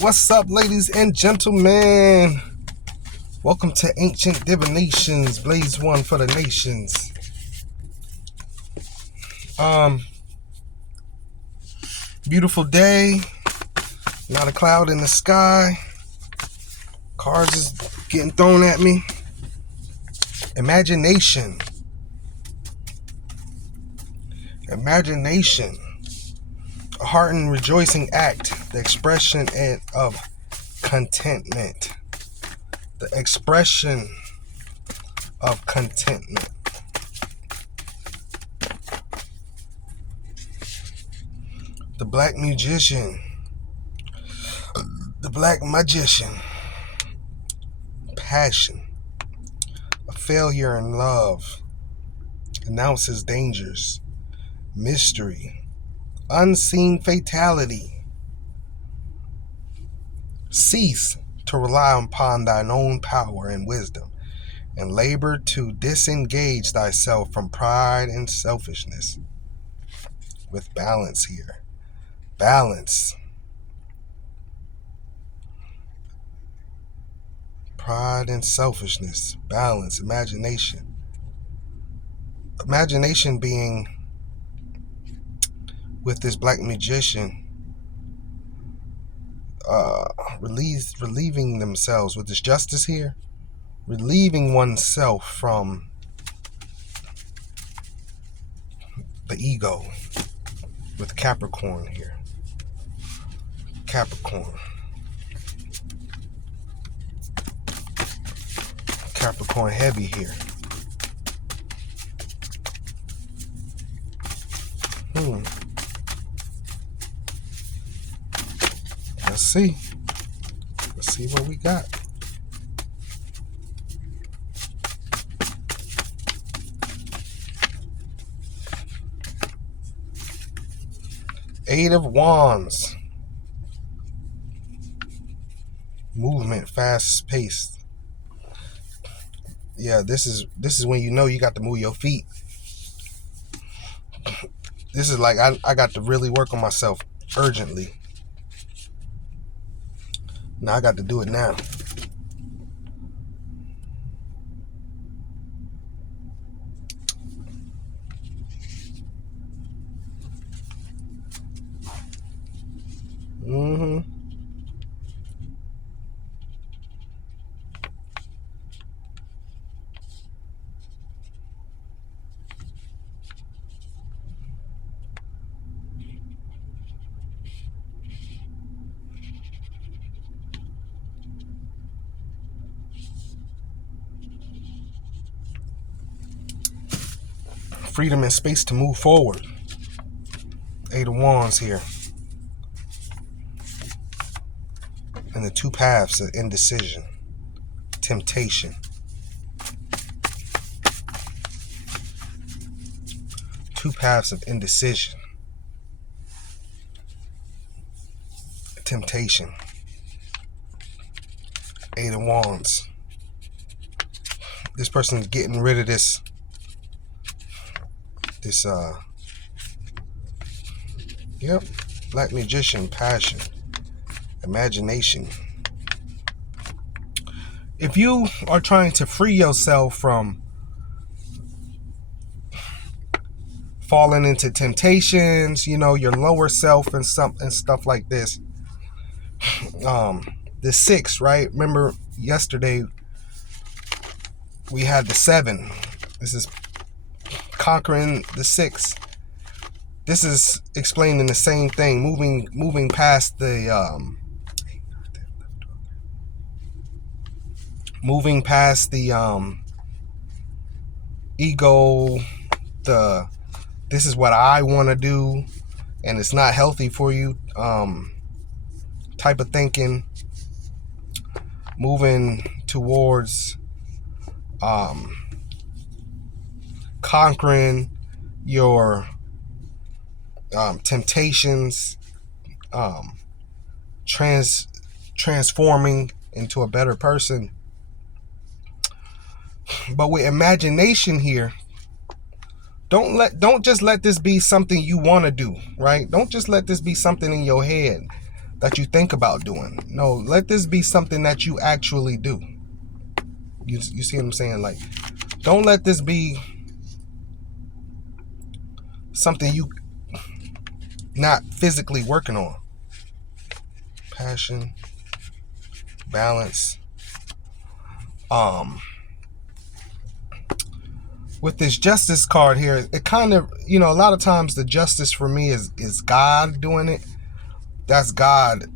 What's up, ladies and gentlemen? Welcome to Ancient Divinations, Blaze One for the Nations. Beautiful day, not a cloud in the sky. Cars is getting thrown at me. Imagination. Imagination. A heart and rejoicing act, the expression of contentment. The expression of contentment. The black magician. The black magician. Passion. A failure in love. Announces dangers. Mystery. Unseen fatality. Cease to rely upon thine own power and wisdom, and labor to disengage thyself from pride and selfishness. With balance here. Balance. Pride and selfishness. Balance. Imagination. Imagination being with this black magician relieving themselves with this justice here, relieving oneself from the ego with Capricorn here. Capricorn heavy here. Let's see what we got. Eight of Wands. Movement, fast paced. Yeah, this is when you know you got to move your feet. This is like I got to really work on myself urgently. Now I got to do it now. Freedom and space to move forward. Eight of Wands here. And the two paths of indecision. Temptation. Two paths of indecision. Temptation. Eight of Wands. This person's getting rid of this black magician, passion, imagination. If you are trying to free yourself from falling into temptations, your lower self and stuff like this, the 6, right? Remember yesterday we had the 7. This is conquering the 6. This is explaining the same thing, moving past the ego, this is what I want to do and it's not healthy for you type of thinking, moving towards conquering your temptations, transforming into a better person. But with imagination here, don't just let this be something you want to do, right? Don't just let this be something in your head. that you think about doing. No, let this be something that you actually do. You see what I'm saying? Like, don't let this be something you not physically working on. Passion, balance. With this justice card here, it kind of, a lot of times the justice for me is God doing it. That's God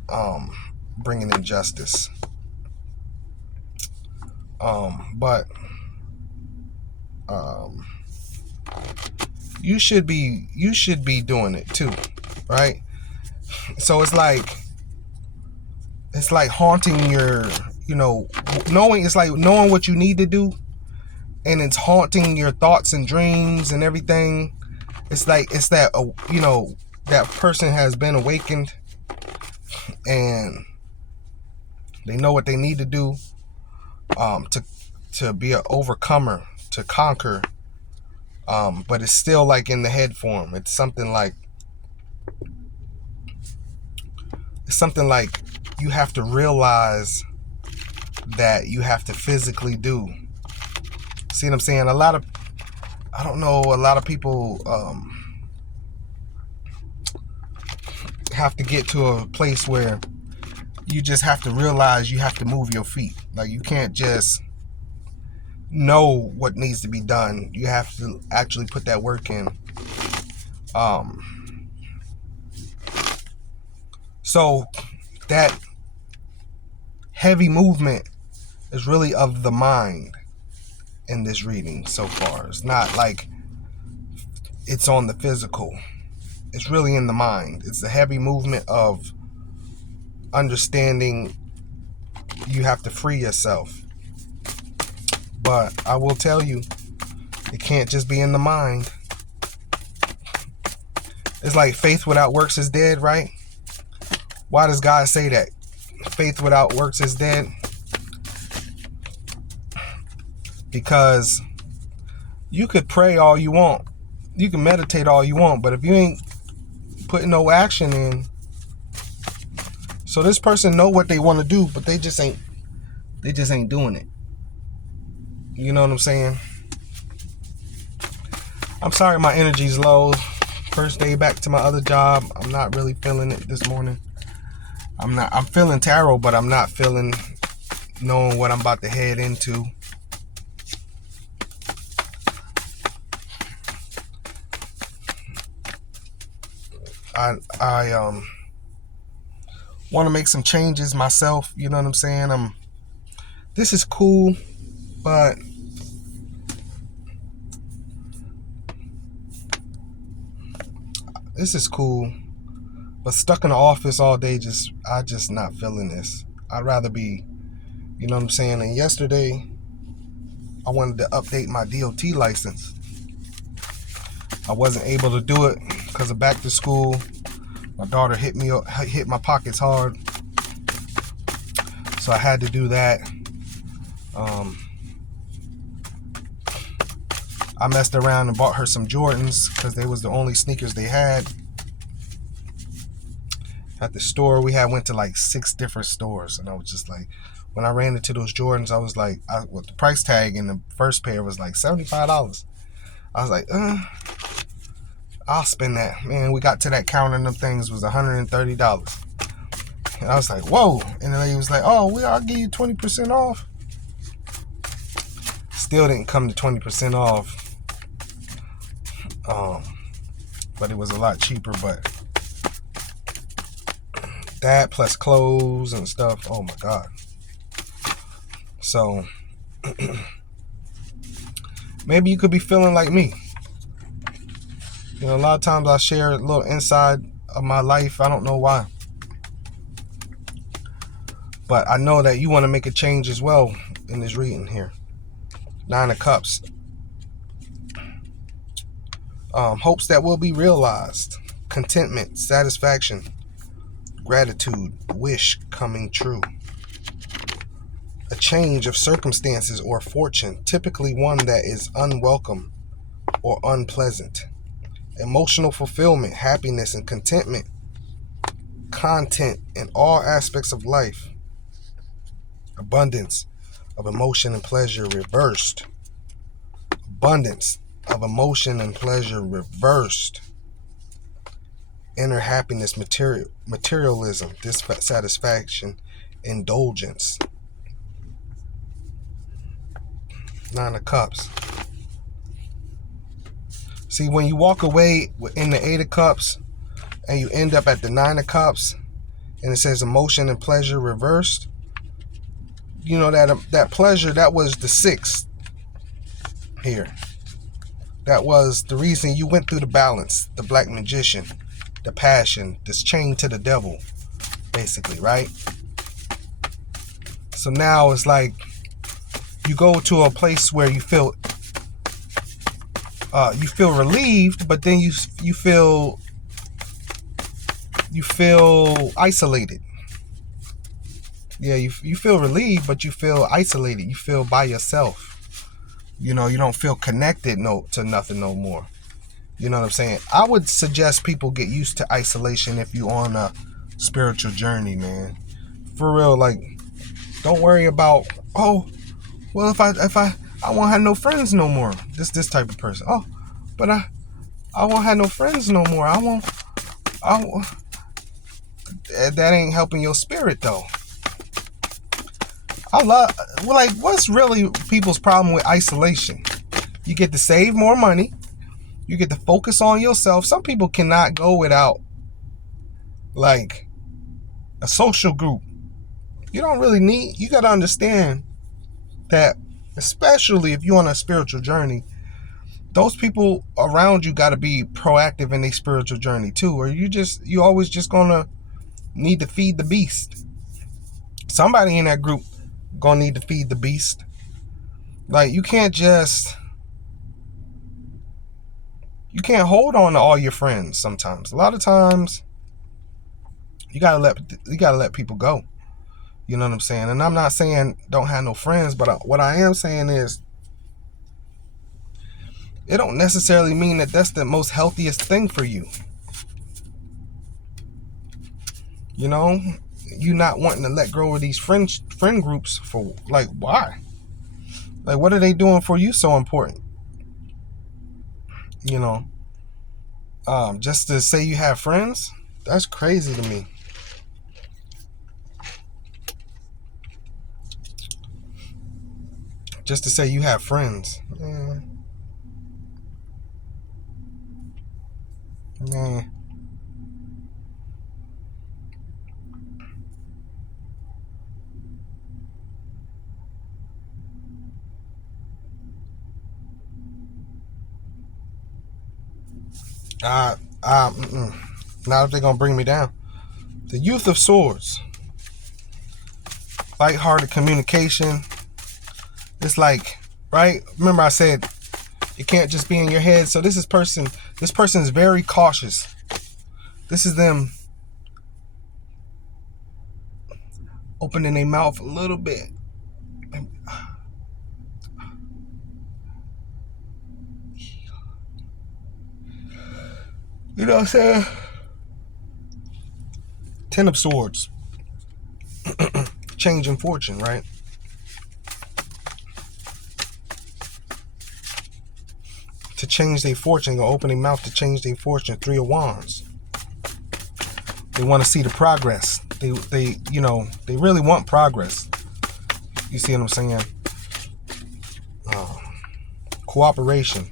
bringing in justice. But you should be doing it too, right? So it's like haunting your, knowing what you need to do, and it's haunting your thoughts and dreams and everything. It's that that person has been awakened and they know what they need to do to be an overcomer, to conquer, but it's still like in the head form. It's something like you have to realize that you have to physically do. See what I'm saying? A lot of people have to get to a place where you just have to realize you have to move your feet. Like, you can't just know what needs to be done. You have to actually put that work in. So that heavy movement is really of the mind in this reading so far. It's not like it's on the physical. It's really in the mind. It's the heavy movement of understanding you have to free yourself. But I will tell you, it can't just be in the mind. It's like faith without works is dead, right? Why does God say that? Faith without works is dead. Because you could pray all you want. You can meditate all you want. But if you ain't putting no action in. So this person know what they want to do, but they just ain't doing it. You know what I'm saying? I'm sorry my energy's low. First day back to my other job. I'm not really feeling it this morning. I'm feeling tarot, but I'm not feeling knowing what I'm about to head into. I want to make some changes myself, you know what I'm saying? This is cool, but stuck in the office all day, I just not feeling this. I'd rather be, you know what I'm saying? And yesterday I wanted to update my DOT license. I wasn't able to do it because of back to school. My daughter hit my pockets hard, so I had to do that. I messed around and bought her some Jordans because they was the only sneakers they had at the store. We went to like 6 different stores, and I was just like, when I ran into those Jordans, I was like, the price tag in the first pair was like $75. I was like, I'll spend that. Man, we got to that counter and them things was $130. And I was like, whoa. And the lady was like, oh, I'll give you 20% off. Still didn't come to 20% off. But it was a lot cheaper. But that plus clothes and stuff, oh my God. So maybe you could be feeling like me. You know, a lot of times I share a little inside of my life. I don't know why. But I know that you want to make a change as well in this reading here. 9 of Cups. Hopes that will be realized. Contentment, satisfaction, gratitude, wish coming true. A change of circumstances or fortune, typically one that is unwelcome or unpleasant. Emotional fulfillment, happiness, and contentment content in all aspects of life. Abundance of emotion and pleasure reversed. Abundance of emotion and pleasure reversed. Inner happiness, materialism, dissatisfaction, indulgence. Nine of Cups. See, when you walk away in the Eight of Cups and you end up at the Nine of Cups and it says emotion and pleasure reversed, you know that pleasure, that was the sixth here. That was the reason you went through the balance, the Black Magician, the passion, this chain to the devil, basically, right? So now it's like you go to a place where you feel relieved, but then you feel isolated. Yeah, you feel relieved, but you feel isolated. You feel by yourself. You know, you don't feel connected to nothing no more. You know what I'm saying? I would suggest people get used to isolation if you're on a spiritual journey, man. For real, like, don't worry about, oh, well, if I won't have no friends no more. This type of person. Oh, but I won't have no friends no more. I won't. That ain't helping your spirit though. What's really people's problem with isolation? You get to save more money. You get to focus on yourself. Some people cannot go without, like, a social group. You don't really need, you got to understand that, especially if you're on a spiritual journey, those people around you got to be proactive in their spiritual journey too, or you always just gonna need to feed the beast. Somebody in that group gonna need to feed the beast. Like, you can't hold on to all your friends. Sometimes, a lot of times, you gotta let people go. You know what I'm saying? And I'm not saying don't have no friends, but what I am saying is, it don't necessarily mean that that's the most healthiest thing for you. You know, you not wanting to let go of these friend groups for, like, why? Like, what are they doing for you so important? You know, just to say you have friends, that's crazy to me. Just to say you have friends. Nah. Not if they're gonna bring me down. The Youth of Swords. Lighthearted communication. It's like, right? Remember I said it can't just be in your head. So this person is very cautious. This is them opening their mouth a little bit. You know what I'm saying? Ten of Swords. Changing fortune, right? To change their fortune, or open their mouth to change their fortune. Three of Wands. They want to see the progress. They really want progress. You see what I'm saying? Cooperation.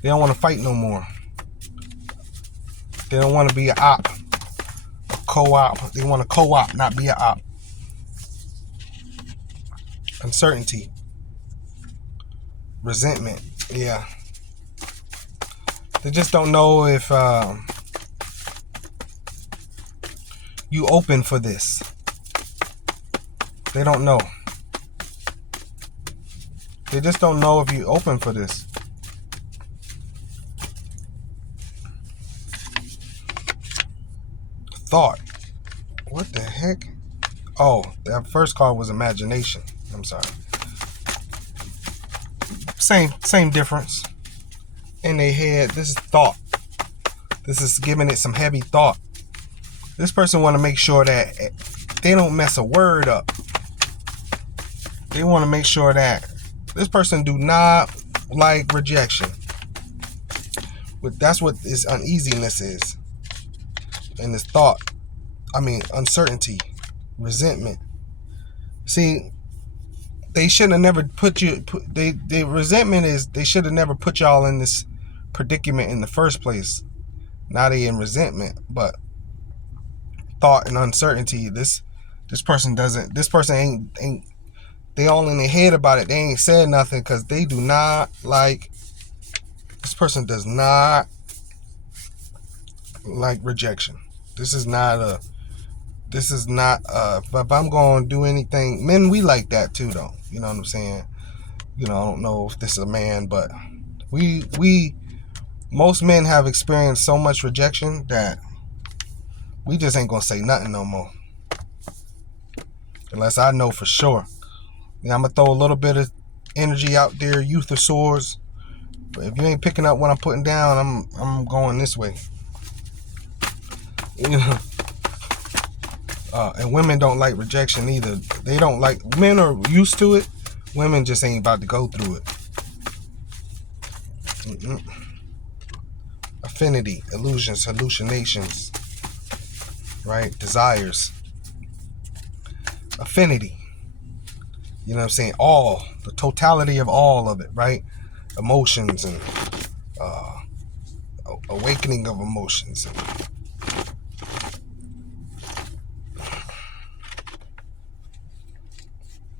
They don't want to fight no more. They don't want to be an op. A co-op. They want to co-op, not be an op. Uncertainty. Resentment. Yeah. They just don't know if you open for this. They don't know. They just don't know if you open for this. Thought. What the heck? Oh, that first card was imagination. I'm sorry. Same difference. In their head, this is thought. This is giving it some heavy thought. This person want to make sure that they don't mess a word up. They want to make sure that this person do not like rejection. But that's what this uneasiness is. And this thought. Uncertainty. Resentment. See, they should have never put you. The resentment is they should have never put y'all in this predicament in the first place. Now they in resentment, but thought and uncertainty. This person doesn't. This person ain't. They all in their head about it. They ain't said nothing because they do not like. This person does not like rejection. This is not a. If I'm going to do anything, men, we like that too, though. You know what I'm saying? I don't know if this is a man, but most men have experienced so much rejection that we just ain't going to say nothing no more. Unless I know for sure. I'm going to throw a little bit of energy out there, youth of swords. But if you ain't picking up what I'm putting down, I'm going this way. And women don't like rejection either. They don't like. Men are used to it. Women just ain't about to go through it. Affinity, illusions, hallucinations, right? Desires. Affinity. You know what I'm saying? All. The totality of all of it, right? Emotions and awakening of emotions.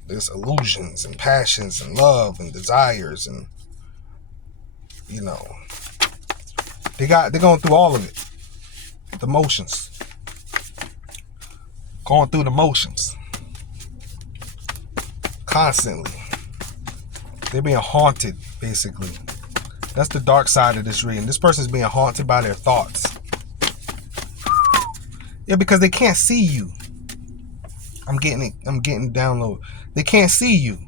There's illusions and passions and love and desires and they're going through all of it. The motions. Going through the motions. Constantly. They're being haunted, basically. That's the dark side of this reading. This person's being haunted by their thoughts. Yeah, because they can't see you. I'm getting download. They can't see you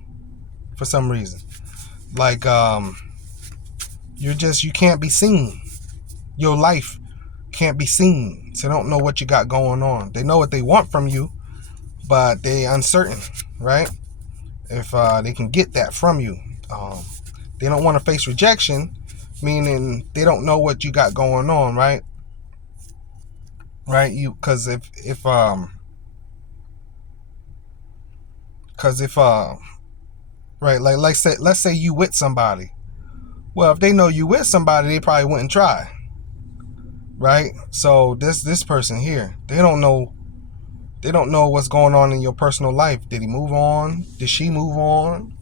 for some reason. Like you can't be seen. Your life can't be seen. So they don't know what you got going on. They know what they want from you, but they uncertain, right? If they can get that from you. They don't want to face rejection, meaning they don't know what you got going on, right? Right? Because if right, let's say you with somebody. Well, if they know you with somebody, they probably wouldn't try. Right? So this person here, they don't know what's going on in your personal life. Did he move on? Did she move on?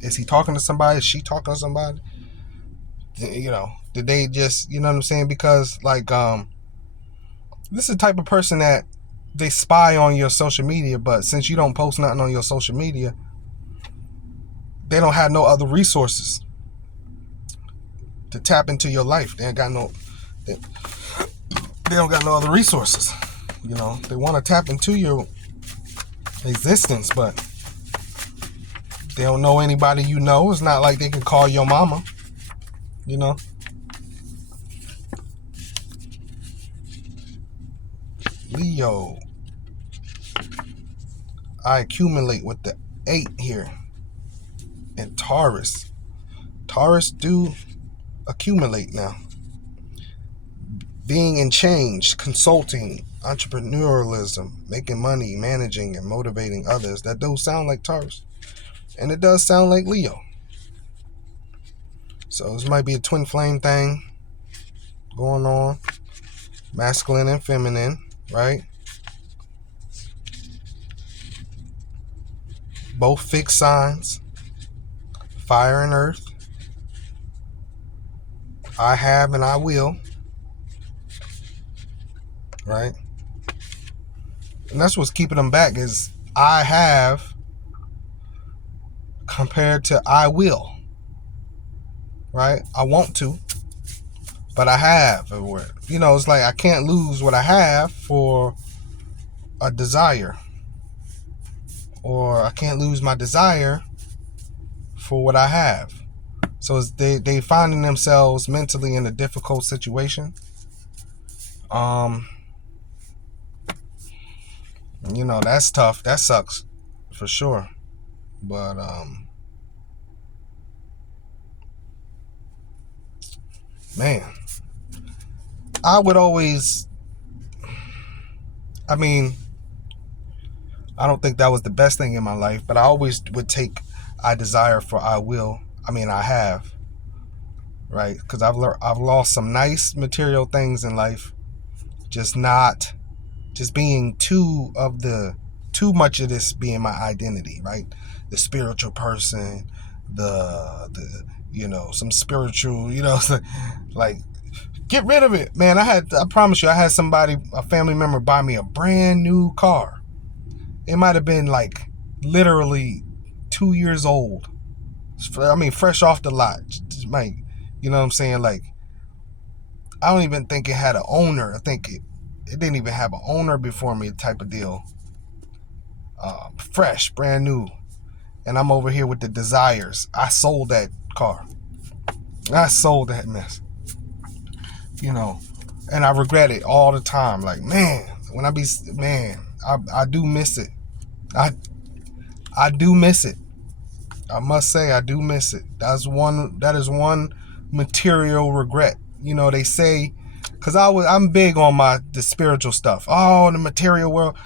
Is he talking to somebody? Is she talking to somebody? Did they just, you know what I'm saying? Because this is the type of person that they spy on your social media, but since you don't post nothing on your social media, they don't have no other resources to tap into your life. They don't got no other resources. They want to tap into your existence, but they don't know anybody you know. It's not like they can call your mama, Leo. I accumulate with the 8 here. And Taurus. Taurus do accumulate now. Being in change, consulting, entrepreneurialism, making money, managing, and motivating others. That does sound like Taurus. And it does sound like Leo. So this might be a twin flame thing going on. Masculine and feminine, right? Both fixed signs. Fire and earth. I have and I will. Right? And that's what's keeping them back is I have compared to I will. Right? I want to, but I have. It's like I can't lose what I have for a desire. Or I can't lose my desire for what I have. So they finding themselves mentally in a difficult situation. You know, that's tough. That sucks for sure. But man, I would always, I mean, I don't think that was the best thing in my life, but I always would take I desire for I will. I mean, I have, right? Because I've lost some nice material things in life, just being too much of this being my identity, right? The spiritual person, the some spiritual, like, get rid of it, man. I promise you, I had a family member buy me a brand new car. It might have been like literally 2 years old. I mean, fresh off the lot. Just like, you know what I'm saying? Like, I don't even think it had an owner. I think it didn't even have an owner before me, type of deal. Fresh, brand new. And I'm over here with the Desires. I sold that car. I sold that mess. And I regret it all the time. Like, man, I do miss it. I do miss it. I must say, I do miss it. That is one material regret. They say, because I'm big on the spiritual stuff. Oh, the material world.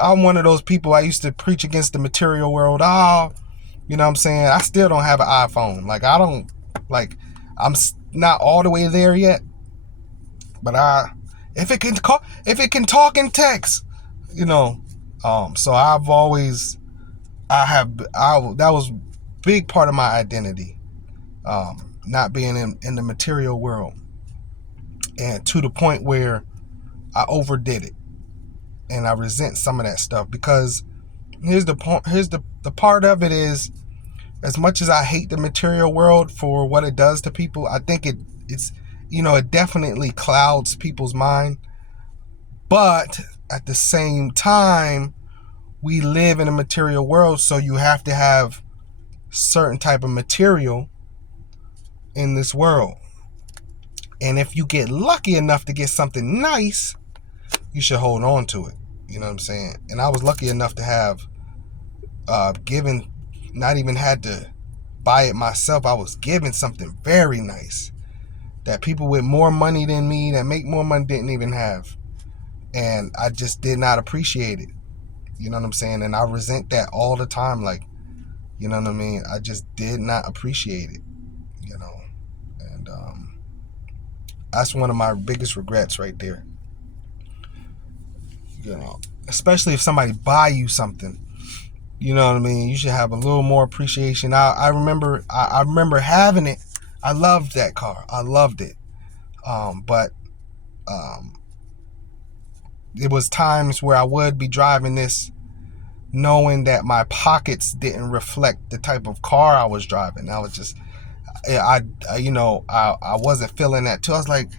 I'm one of those people. I used to preach against the material world. Oh, you know what I'm saying? I still don't have an iPhone. Like, I'm not all the way there yet. But if it can talk and text, so that was big part of my identity, not being in the material world, and to the point where I overdid it, and I resent some of that stuff, because here's the part of it is, as much as I hate the material world for what it does to people, I think it's it definitely clouds people's mind. But at the same time, we live in a material world, so you have to have certain type of material in this world. And if you get lucky enough to get something nice, you should hold on to it. You know what I'm saying? And I was lucky enough to have not even had to buy it myself. I was given something very nice that people with more money than me, that make more money, didn't even have. And I just did not appreciate it. You know what I'm saying? And I resent that all the time. Like, you know what I mean? I just did not appreciate it, And that's one of my biggest regrets right there. Especially if somebody buy you something, you know what I mean? You should have a little more appreciation. I remember having it. I loved that car. I loved it. But it was times where I would be driving this knowing that my pockets didn't reflect the type of car I was driving. I was just, I wasn't feeling that too. I was like,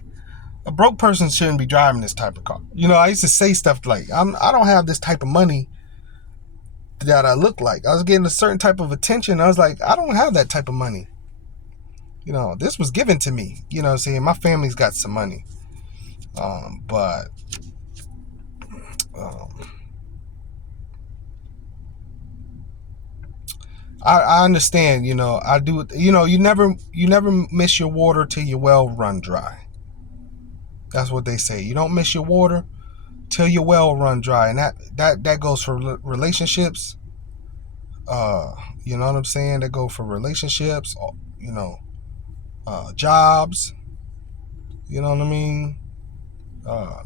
a broke person shouldn't be driving this type of car. I used to say stuff like, I don't have this type of money that I look like. I was getting a certain type of attention. I was like, I don't have that type of money. This was given to me. You know what I'm saying? My family's got some money. But I understand, I do. You never miss your water till your well run dry. That's what they say. You don't miss your water till your well run dry. And that goes for relationships. You know what I'm saying? That go for relationships, jobs. You know what I mean? A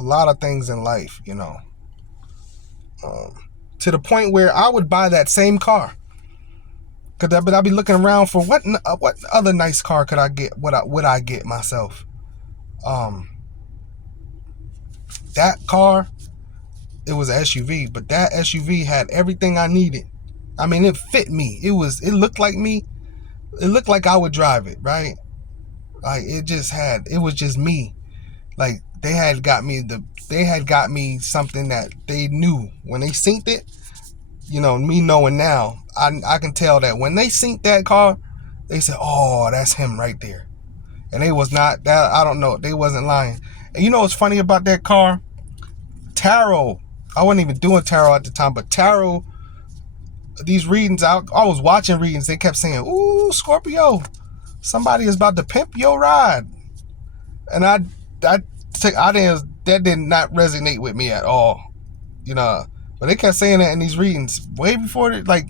lot of things in life, to the point where I would buy that same car. But I'd be looking around for what other nice car could I get? Would I get myself? That car, it was an SUV, but that SUV had everything I needed. I mean, it fit me. It looked like me. It looked like I would drive it, right? Like, it was just me. Like, they had got me something that they knew when they synced it. Me knowing now, I can tell that when they synced that car, they said, "Oh, that's him right there." And they was not that. I don't know. They wasn't lying. And you know what's funny about that car? Tarot. I wasn't even doing tarot at the time, but tarot, these readings, I was watching readings. They kept saying, "Ooh, Scorpio, somebody is about to pimp your ride," and I didn't. That did not resonate with me at all, you know. But they kept saying that in these readings way before, like,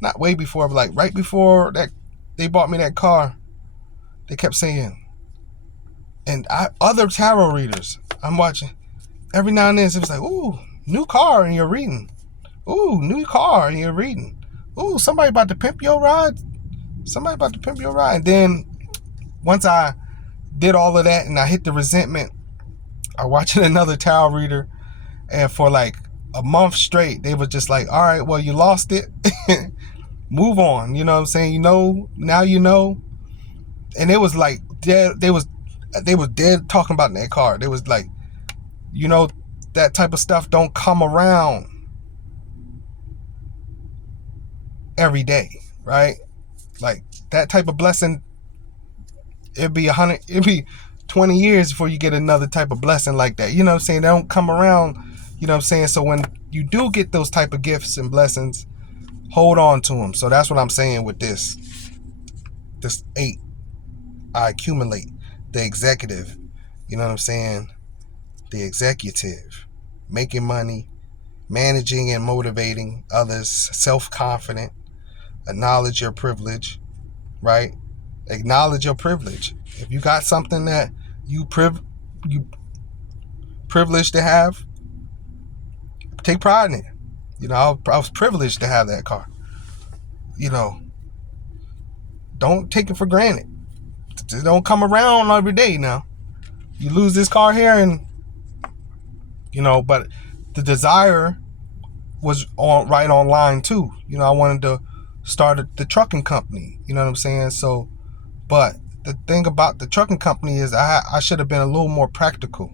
not way before, but like right before that they bought me that car. They kept saying, and other tarot readers I'm watching, every now and then it was like, "Ooh, new car," in your reading. "Ooh, new car," in your reading. "Ooh, somebody about to pimp your ride." Somebody about to pimp your ride. And then once I did all of that and I hit the resentment, I watched another tarot reader, and for like a month straight, they were just like, "All right, well, you lost it. Move on." You know what I'm saying? You know, now you know. And it was like dead. They was dead talking about that car. They was like, you know, that type of stuff don't come around every day, right? Like that type of blessing, it'd be 20 years before you get another type of blessing like that. You know what I'm saying? They don't come around, you know what I'm saying? So when you do get those type of gifts and blessings, hold on to them. So that's what I'm saying with this 8. I accumulate the executive, you know what I'm saying? The executive, making money, managing and motivating others, self-confident, acknowledge your privilege, right? Acknowledge your privilege. If you got something that you privileged to have, take pride in it. You know, I was privileged to have that car. You know, don't take it for granted. It don't come around every day now. You lose this car here and, you know, but the desire was right on line too. You know, I wanted to start the trucking company. You know what I'm saying? So, but the thing about the trucking company is I should have been a little more practical.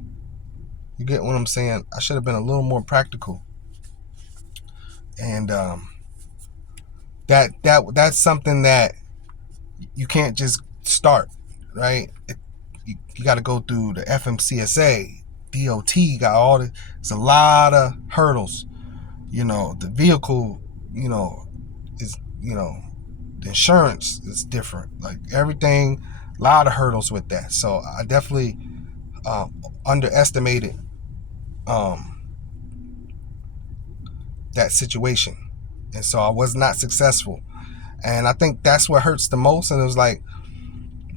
You get what I'm saying? I should have been a little more practical. And that's something that you can't just start, right? You got to go through the FMCSA, DOT, got all the, it's a lot of hurdles. You know, the vehicle, you know, is, you know, the insurance is different. Like everything, a lot of hurdles with that. So I definitely underestimated that situation. And so I was not successful. And I think that's what hurts the most. And it was like,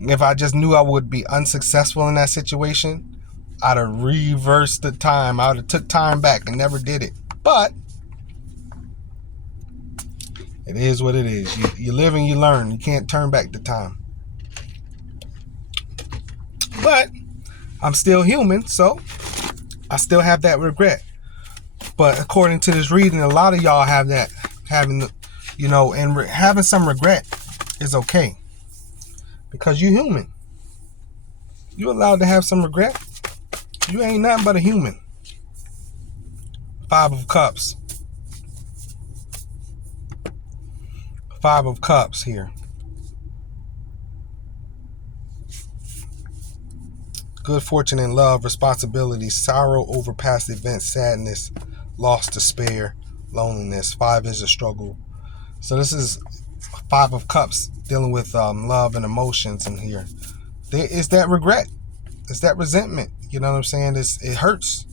if I just knew I would be unsuccessful in that situation, I'd have reversed the time. I would have took time back and never did it. But it is what it is. You live and you learn. You can't turn back the time. But I'm still human, so I still have that regret. But according to this reading, a lot of y'all have that, you know, and having some regret is okay. Because you're human. You're allowed to have some regret. You ain't nothing but a human. 5 of Cups. 5 of Cups here. Good fortune in love, responsibility, sorrow over past events, sadness, loss, despair, loneliness. 5 is a struggle. So this is 5 of Cups dealing with love and emotions in here. There is that regret. It's that resentment. You know what I'm saying? It hurts.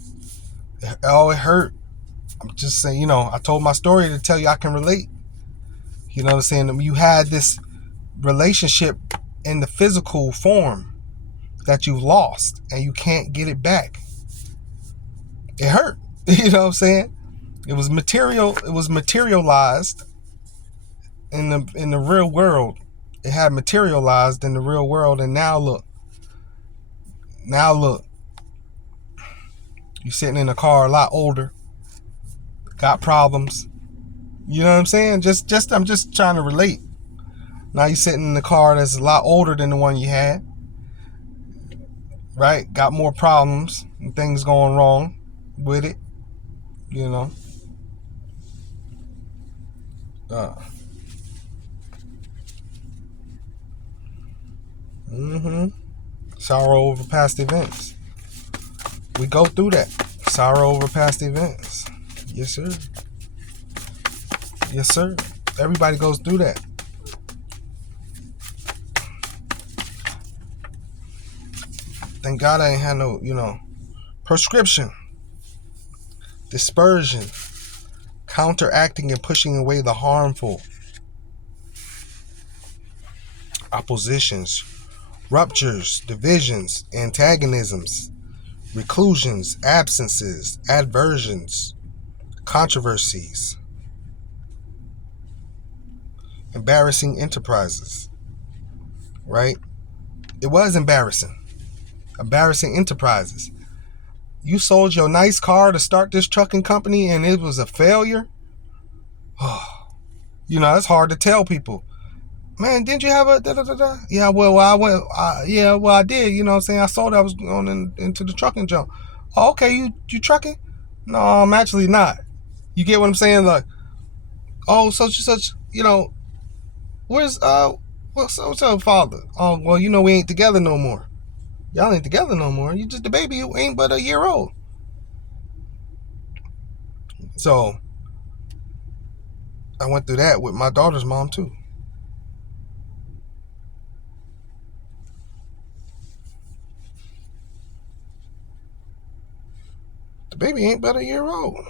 It hurt. I'm just saying, you know, I told my story to tell you I can relate. You know what I'm saying? You had this relationship in the physical form that you've lost and you can't get it back. It hurt. You know what I'm saying? It was materialized in the real world. It had materialized in the real world, and now look. You're sitting in a car a lot older, got problems. You know what I'm saying? I'm just trying to relate. Now you're sitting in the car that's a lot older than the one you had, right? Got more problems and things going wrong with it, you know. Sorrow over past events. We go through that. Sorrow over past events. Yes, sir. Yes, sir. Everybody goes through that. Thank God I ain't had no, prescription, dispersion, counteracting and pushing away the harmful, oppositions, ruptures, divisions, antagonisms, reclusions, absences, adversions, controversies, embarrassing enterprises, right? It was embarrassing. Embarrassing enterprises. You sold your nice car to start this trucking company and it was a failure? It's hard to tell people. Man, didn't you have a da-da-da-da? Yeah, well, I did. You know what I'm saying? I sold it. I was going into the trucking jump. Oh, okay, you trucking? No, I'm actually not. You get what I'm saying? Like, oh, such and such, where's, what's up, father? Oh, well, we ain't together no more. Y'all ain't together no more. You just a baby. You ain't but a year old. So, I went through that with my daughter's mom, too. The baby ain't but a year old.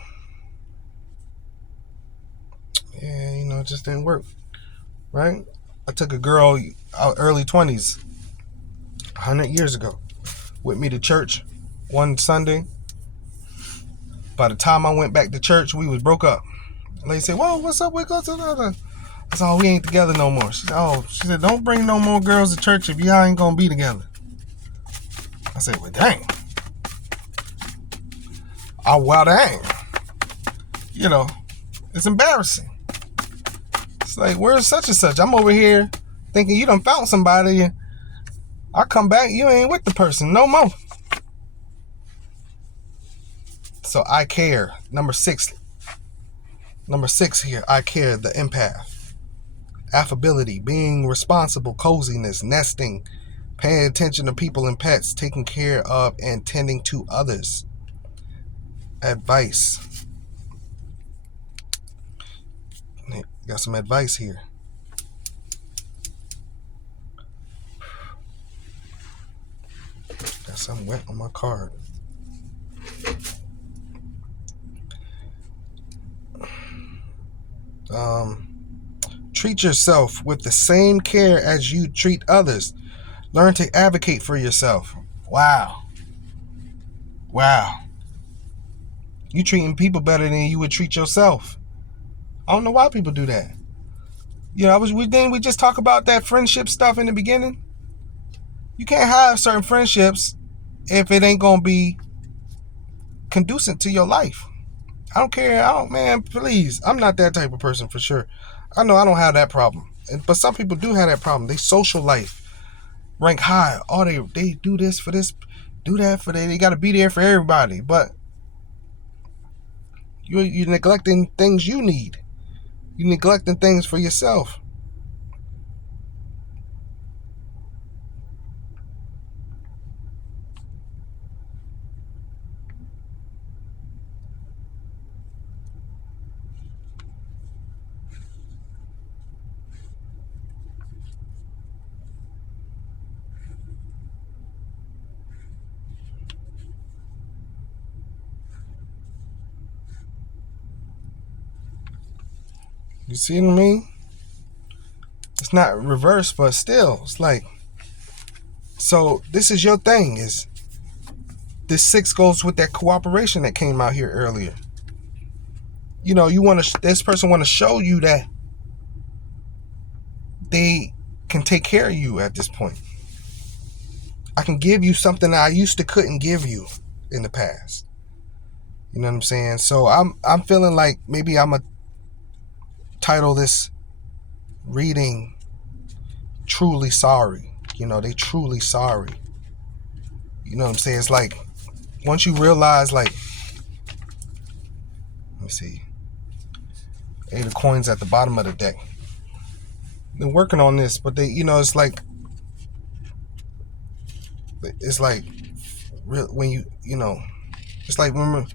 Yeah, it just didn't work, right? I took a girl out early 20s, 100 years ago, with me to church one Sunday. By the time I went back to church, we was broke up. The lady said, "Whoa, what's up? We go to the." I said, "Oh, we ain't together no more." She said, "Don't bring no more girls to church if y'all ain't gonna be together." I said, "Well, dang." Oh, well, dang. It's embarrassing. It's like, where's such and such? I'm over here thinking you done found somebody. I come back, you ain't with the person no more. So I care. Number six here, I care, the empath. Affability, being responsible, coziness, nesting, paying attention to people and pets, taking care of and tending to others. Advice. Got some advice here. Got something wet on my card. Treat yourself with the same care as you treat others. Learn to advocate for yourself. Wow. You treating people better than you would treat yourself. I don't know why people do that. We just talk about that friendship stuff in the beginning. You can't have certain friendships if it ain't gonna be conducive to your life. I don't care. Man, please. I'm not that type of person for sure. I know I don't have that problem. But some people do have that problem. They social life rank high. Oh, they do this for this, do that for that. They got to be there for everybody. But you're neglecting things you need. You're neglecting things for yourself. You see what I mean? It's not reverse, but still, it's like, so this is your thing. Is this 6 goes with that cooperation that came out here earlier. This person want to show you that they can take care of you at this point. I can give you something that I used to couldn't give you in the past. You know what I'm saying? So I'm feeling like maybe I'm a title this reading Truly Sorry. They truly sorry. You know what I'm saying? It's like once you realize, like, let me see, 8 of coins at the bottom of the deck. Been working on this, but they, it's like when It's like when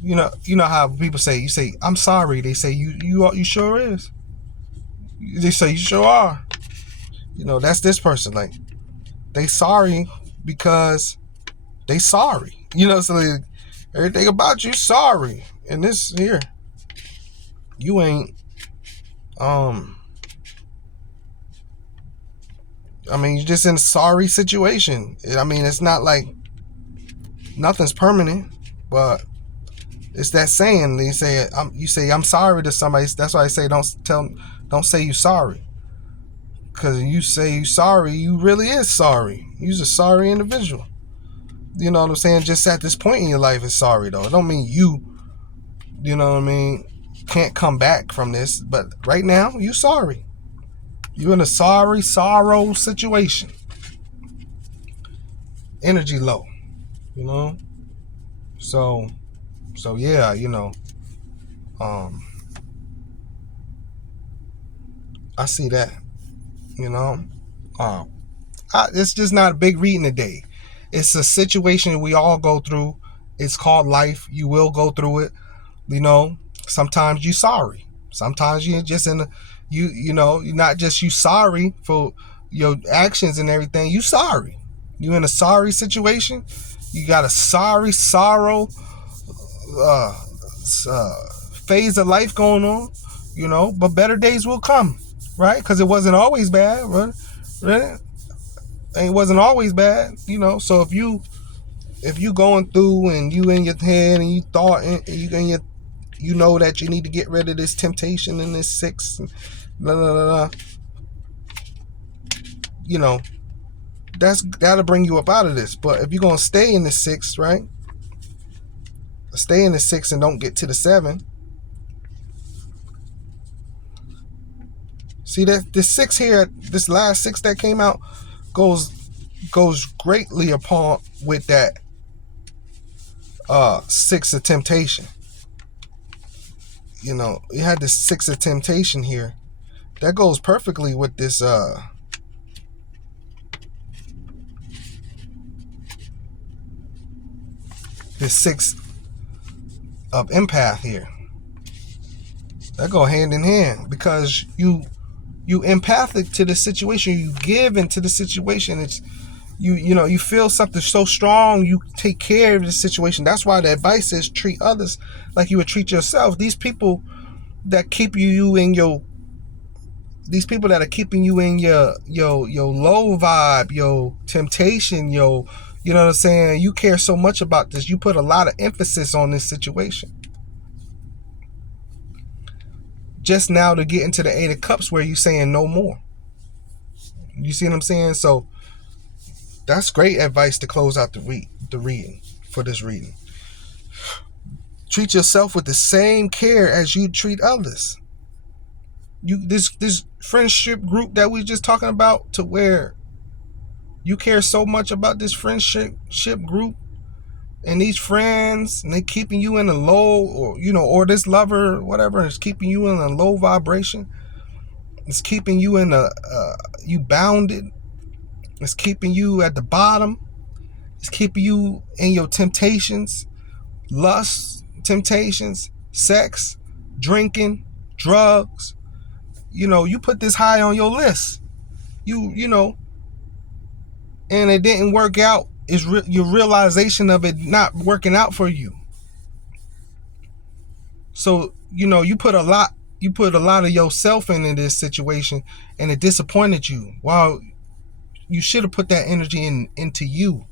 you know how people say, you say I'm sorry. They say you sure is. They say you sure are. You know, that's this person. Like, they sorry because they sorry. You know, so everything about you sorry. And this here, you ain't. I mean, you're just in a sorry situation. I mean, it's not like nothing's permanent, but it's that saying. They say, you say I'm sorry to somebody. That's why I say don't say you sorry. Because you say you sorry, you really is sorry. You're a sorry individual. You know what I'm saying? Just at this point in your life is sorry, though. It don't mean you know what I mean, can't come back from this. But right now, you sorry. You're in a sorrow situation. Energy low, you know? So yeah, you know, I see that, you know? It's just not a big reading today. It's a situation we all go through. It's called life. You will go through it. You know, sometimes you sorry. Sometimes you're just in a, you know, you're not just you sorry for your actions and everything. You sorry. You in a sorry situation. You got a sorrow phase of life going on, you know, but better days will come, right? Because it wasn't always bad, right? It wasn't always bad, you know. So if you going through and you in your head and you thought and you know that you need to get rid of this temptation and this six and blah, blah, blah, blah, you know, that'll bring you up out of this. But if you're gonna stay in the six, right? Stay in the six and don't get to the seven. See that this six here, this last six that came out goes greatly upon with that six of temptation. You know, you had this six of temptation here. That goes perfectly with this this six of empath here. That go hand in hand because you empathic to the situation. You give into the situation. It's you know, you feel something so strong, you take care of the situation. That's why the advice is treat others like you would treat yourself. These people that keep you in your, these people that are keeping you in your low vibe, your temptation, you know what I'm saying? You care so much about this. You put a lot of emphasis on this situation. Just now to get into the Eight of Cups where you're saying no more. You see what I'm saying? So that's great advice to close out the reading for this reading. Treat yourself with the same care as you treat others. This friendship group that we just talking about, to where you care so much about this friendship group and these friends, and they keeping you in a low, or you know, or this lover, whatever, is keeping you in a low vibration. It's keeping you in a you bounded. It's keeping you at the bottom. It's keeping you in your temptations, lust, temptations, sex, drinking, drugs. You know, you put this high on your list. You know, and it didn't work out. Is your realization of it not working out for you. So, you know, you put a lot of yourself into this situation, and it disappointed you. Wow, you should have put that energy into you,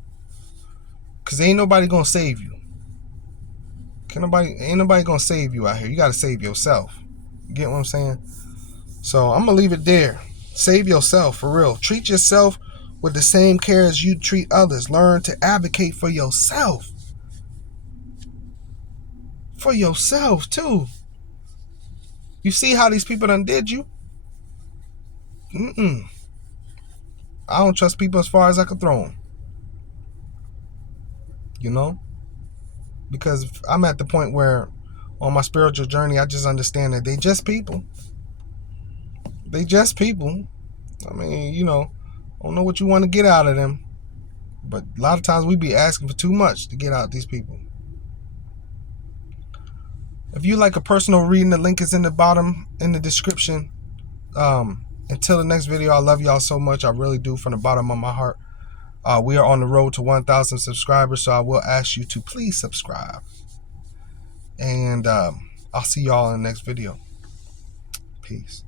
because ain't nobody gonna save you. Ain't nobody gonna save you out here. You gotta save yourself. You get what I'm saying? So I'm gonna leave it there. Save yourself, for real. Treat yourself with the same care as you treat others. Learn to advocate for yourself. For yourself too. You see how these people done did you? I don't trust people as far as I could throw them. You know? Because I'm at the point where on my spiritual journey, I just understand that they just people. They just people. I mean, you know, I don't know what you want to get out of them, but a lot of times we be asking for too much to get out of these people. If you like a personal reading, the link is in the bottom in the description. Until the next video, I love y'all so much. I really do, from the bottom of my heart. We are on the road to 1,000 subscribers, so I will ask you to please subscribe. And I'll see y'all in the next video. Peace.